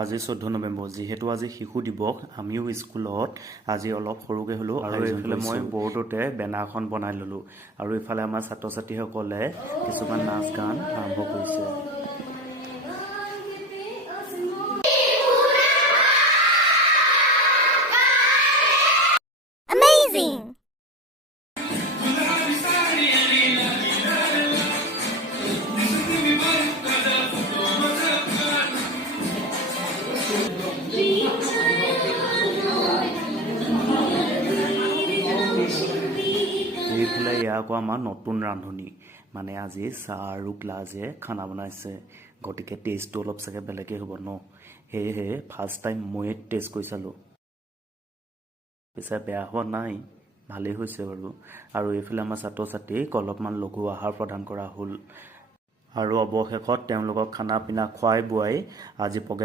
আজি 14 নৱেম্বৰ যিহেতু আজি শিশু দিৱস আমিও স্কুলত আজি অলপ সৰুকৈ হ'লেও আৰু এইফালে মই বৰ্ডতে বেনাৰখন বনাই ল'লোঁ আৰু ইফালে আমাৰ ছাত্ৰ ছাত্ৰীসকলে কিছুমান নাচ গান আৰম্ভ কৰিছে। Amazing! এইফালে এয়া আকৌ আমাৰ নতুন ৰান্ধনি মানে আজি চাহ আৰু গ্লাছে খানা বনাইছে, গতিকে টেষ্টটো অলপ চাগে বেলেগেই হ'ব ন, সেয়েহে ফাৰ্ষ্ট টাইম ময়ে টেষ্ট কৰি চালোঁ। পিছে বেয়া হোৱা নাই, ভালেই হৈছে বাৰু। আৰু এইফালে আমাৰ ছাত্ৰ ছাত্ৰীক অলপমান লঘু আহাৰ প্ৰদান কৰা হ'ল আৰু অৱশেষত তেওঁলোকক খানা পিনা খুৱাই বোৱাই আজি প্ৰগ্ৰেম